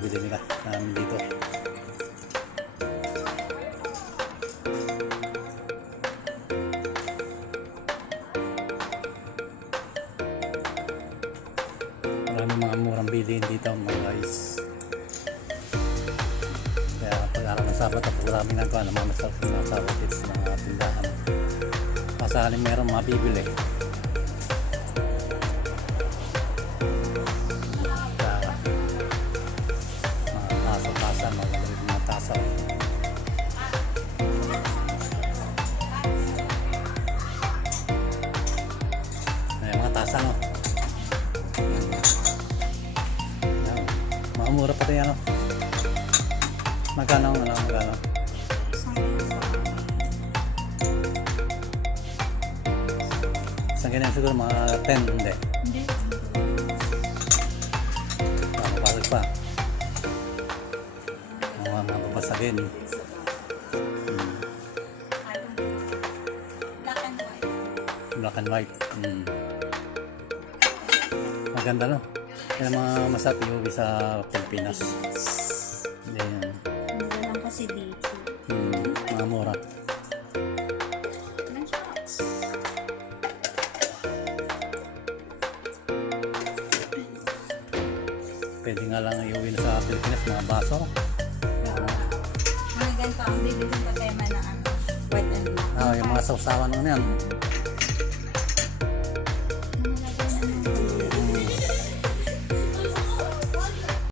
bili nila namin dito. Maraming mga murang bilihin dito mga guys. Kaya pag araw ng Sabado, pag marami na ko, ano, mga masarap na Sabado dito sa mga tindahan. Masaling meron mabibili. Taso-tasan, mga galit mga tasaw. Ay, mga tasa, no? Ayan. Mga mura pa rin, ano? Magkano, ano, magkano? Isang ganyan siguro mga 10, hindi. Hindi. Ah, mabalik pa. Babasagin. Hmm. Black and white. Black and white. Hmm. Maganda no? Ang mga masarap iuwi sa Pilipinas. Hindi yan. Mura lang kasi dito. Hmm. Mga mura. Pwede nga lang iuwi na sa Pilipinas mga baso. Ganito ang bibili ng black. Ah, yung mga sausawan nun yan.